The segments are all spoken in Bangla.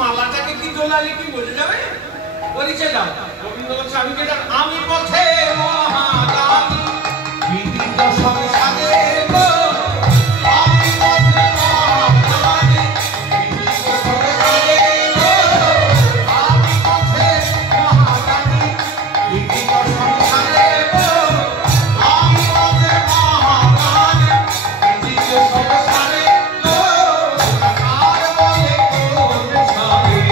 মালাটাকে কি দোলালে কি বলে যাবে? পরিচয় দাও। গোবিন্দ বলছে আমি কে জান? আমি পথে মহাদানী বিদিত সংসারে গো, আমি পথে মহাদানী বিদিত সংসারে গো, আমি পথে মহাদানী বিদিত সংসারে গো, আমি পথে মহাদানী বিদিত সংসারে গো। আর বলে কোন সারে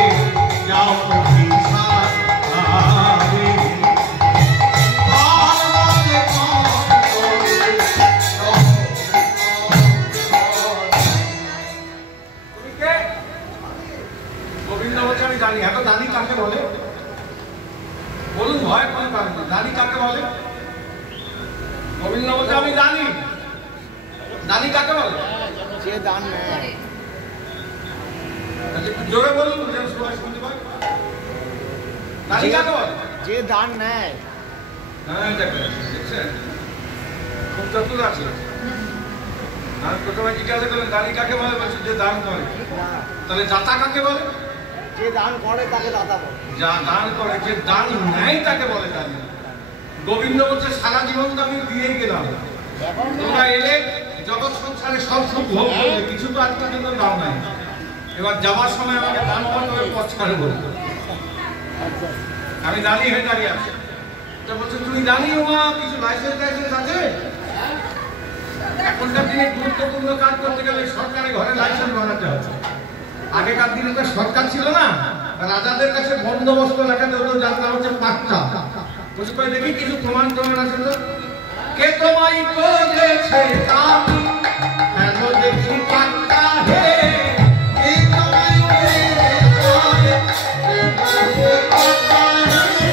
যাও বিশাল আরে, আর বলে কোন তুমি কে? গোবিন্দ বলছে আমি জানি। এত দানি কাকে বলে বলুন? ভয় কোন কারণে? দানি কাকে বলে? গোবিন্দ বলছে আমি জানি। দানি কাকে বলে? যে দান নেয়। একটু জোরে বলুন যেন সবাই শুনতে পায়। দানি কাকে বলে? যে দান নেয়। হ্যাঁ দেখছেন খুব চতুর আছে। আমি প্রথমে জিজ্ঞাসা করলেন দানি কাকে বলে, বলছে যে দান করে। তাহলে দাতা কাকে বলে? যে দান করে তাকে দাতা বলে। যা দান করে, যে দান নেয় তাকে বলে দানি। গোবিন্দ বলছে সারা জীবন তো আমি দিয়ে গেলাম, তোমরা এলে জগৎ সংসারে সব সুখ ভোগ করলে, কিছু তো আজকের জন্য দাম নাই। এবার যাওয়ার সময় আমাকে দান করতে পথ ছাড়ে বলে আমি দানি হয়ে দাঁড়িয়ে আছি। তা বলছে তুমি দানি হওয়া কিছু লাইসেন্স টাইসেন্স আছে? এখনকার দিনে গুরুত্বপূর্ণ কাজ করতে গেলে সরকারের ঘরে লাইসেন্স বানাতে হবে। আগেকার দিনে তো সরকার ছিল না, রাজাদের কাছে বন্দোবস্ত লেখাতে হতো, যার নাম হচ্ছে পাট্টা। বলছে কই দেখি কিছু প্রমাণ আছে তো? কে তোমায় করেছে দানি কেন দেখি পাট্টা হে, কে তোমায় করেছে দানি পাট্টা হে,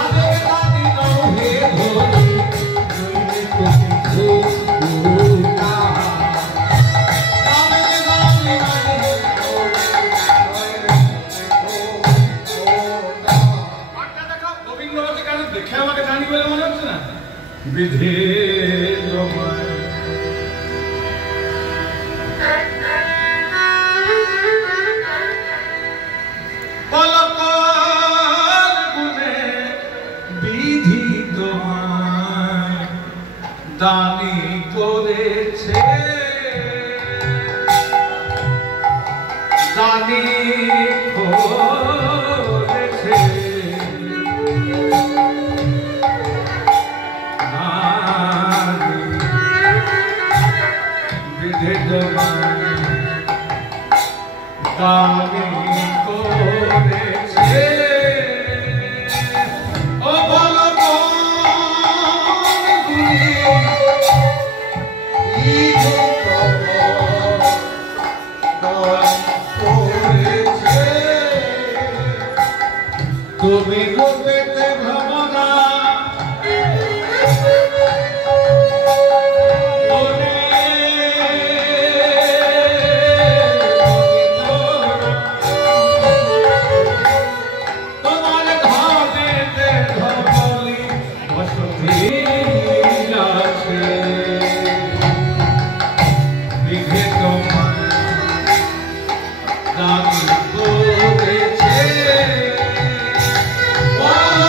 আগে দানি নও হে ধরি নইলে তুমি খুনা, আগে দানি নও হে পাট্টা দেখাও। গোবিন্দ বলছে কেন দেখে আমাকে দানি বলে মনে হচ্ছে না? বিধে বিধি তোমায় দানি করেছে, দানি করেছে বিধে তোমায় দানি করেছে। ও বলো তুমি গোপেতে ভ্রমণা তোমার ধনেতে ধবলি বসতি আছে, বিধে তোমায় দানি করেছে। Oh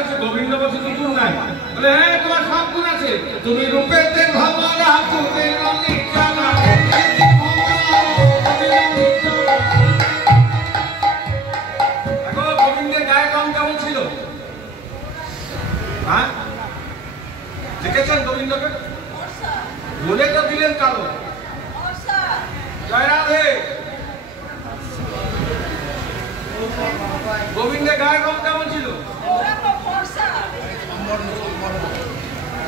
আছে, গোবিন্দ বলছে তো গুণ নাই। বলে হ্যাঁ তোমার সব গুণ আছে, তুমি রূপেতে ভমরা তুমি রঙে চালা। দেখো গোবিন্দের গায়ের রং কেমন ছিল, হ্যাঁ দেখেছেন গোবিন্দকে? বলে তো দিলেন কালো। জয় রাধে। গোবিন্দের গায়ের রং কেমন ছিল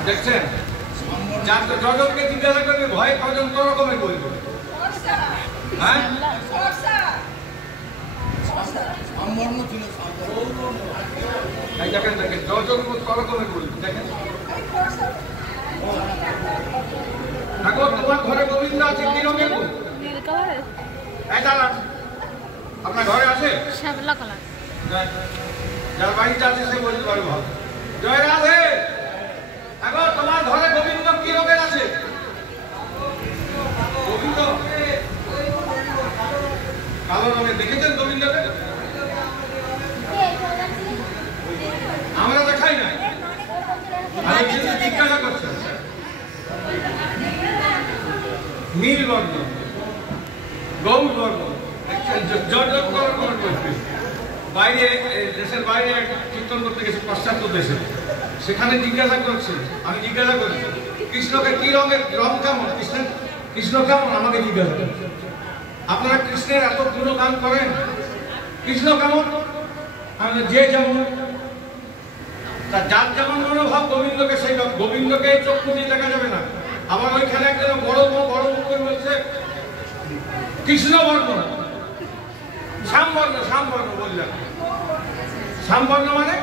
দেখছেন? যজনকে জিজ্ঞাসা করবে ভয় কজন তো রকমের বলবে, হ্যাঁ দেখেন দেখেন যজন ক রকমের বলবে। দেখেন দেখো তোমার ঘরে গোবিন্দ আছে কি রঙের? আপনার ঘরে আছে? যার বাড়িতে আছে সে বলতে পারবে ভালো। জয় রাধে। এখন তোমার ঘরে গোবিন্দ কি রঙের আছে? গোবিন্দ কালো রঙের। দেখেছেন গোবিন্দকে? আমরা দেখাই নাই, আমি কিন্তু জিজ্ঞাসা করছি। নীল বর্ণ, গৌর বর্ণ। বাইরে দেশের বাইরে কীর্তন করতে গেছে পাশ্চাত্য দেশে, সেখানে জিজ্ঞাসা করছে, আমি জিজ্ঞাসা করছি কৃষ্ণকে কি রঙের, রং কেমন কৃষ্ণের, কৃষ্ণ কেমন আমাকে জিজ্ঞাসা করছে। আপনারা কৃষ্ণের এত গুণগান করেন, কৃষ্ণ কেমন? যে যেমন যার যেমন মনোভাব গোবিন্দকে সেই গোবিন্দকে চক্ষু দিয়ে দেখা যাবে না। আবার ওইখানে একজন বড় বড় মুখ করে বলছে কৃষ্ণ বর্ণ, শ্যামবর্ণ, শ্যামবর্ণ বললেন। শ্যামবর্ণ মানে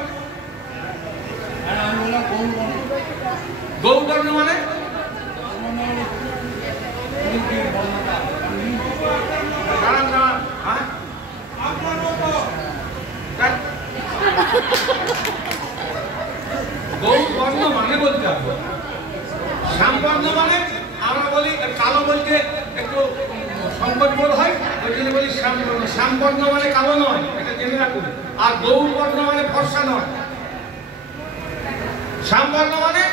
গৌবর্ণ মানে গৌবর্ণ মানে বলতে হবে। শ্যামবর্ণ মানে আমরা বলি কালো বলতে একটু সংকটবোধ হয়, ওই জন্য বলি শ্যামবর্ণ। শ্যামবর্ণ মানে কালো নয়, এটা জেনে রাখুন। আর গৌরবর্ণ মানে ফর্সা নয়। শ্যামবর্ণ মানে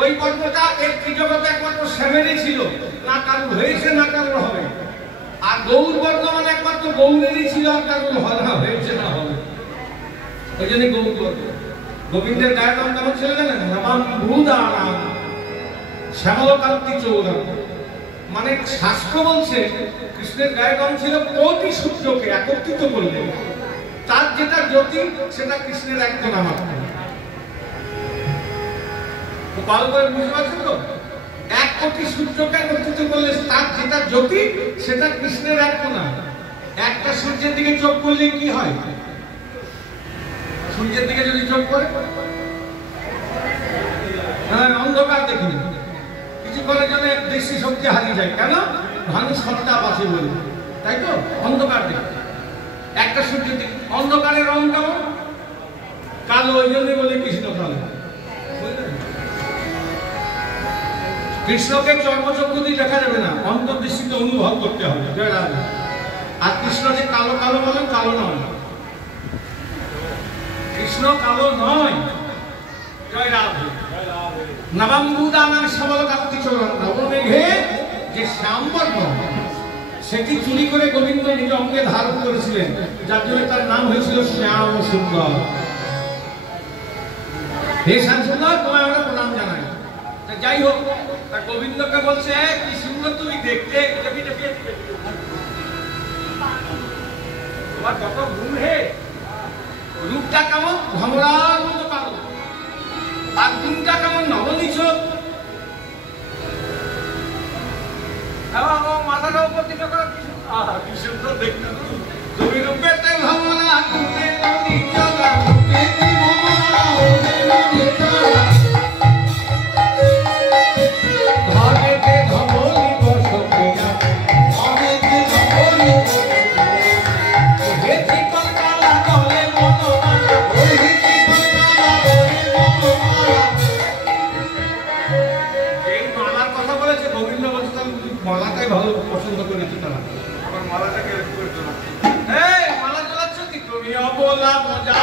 ওই বর্ণটা এই জগতে একমাত্র শ্যামেরই ছিল, না কারুর হয়েছে না কারুর হবে। আর গৌরবর্ণ মানে একমাত্র গৌরেরই ছিল, আর কারুর হয়েছে না হবে। ওই জন্য গৌরবর্ণ। গোবিন্দের গায়ের রং কেমন ছিল জানেন? শ্যামলকান্তি চৌরাম। মানে শাস্ত্র বলছে কৃষ্ণের গায়ের রং ছিল কোটি সূর্যকে একত্রিত করলে তার যেটা জ্যোতি সেটা কৃষ্ণের একজন আমার। ভালো করে বুঝতে পারছেন তো? 1 কোটি সূর্যকে একত্রিত করলে তার যেটা জ্যোতি সেটা কৃষ্ণের একজন না। একটা সূর্যের দিকে চোখ করলে কি হয়? সূর্যের দিকে যদি চোখ করে অন্ধকার দেখি, কিছুক্ষণের জন্য দৃষ্টি শক্তি হারিয়ে যায়। কেন? ভানু সত্তা আছে বলে, তাই তো? অন্ধকার দেখি একটা সূর্যের দিকে। অন্ধকারের রং কেমন? কালো, ওই জন্য বলে কৃষ্ণ কালো। কৃষ্ণকে চর্মচক্ষু দিয়ে দেখা যাবে না, অন্তর্দৃষ্টিতে অনুভব করতে হবে। জয় রাধে। আর কৃষ্ণ যে কালো কালো বলেন, কালো নয়, কৃষ্ণ কালো নয়। জয় রাধে। নবম্বুদানার শ্যামলকান্তি চৌরাম। নবমেঘে যে শ্যামবর্ণ সেটি চুরি করে গোবিন্দ নিজ অঙ্গে ধারণ করেছিলেন, যার জন্য তার নাম হয়েছিল শ্যাম সুন্দর। হে শ্যাম সুন্দর, তোমায় আমরা প্রণাম জানাই। যাই হোক, তা গোবিন্দকে বলছে কি সুন্দর তুমি দেখতে, তোমার কত গুণ হে। রূপটা কেমন? ভমরার মতো কালো। আর গুণটা কেমন? নবনীচ। মাথাটা উপর দিকে করে কি সুন্দর দেখতে। তুমি রূপেতে ভমরা তুমি নবনীচ। মালাটাই ভালো পছন্দ করেছি তারা। আবার মালাটাকে মালা চালাচ্ছ কি তুমি? অবলা মজা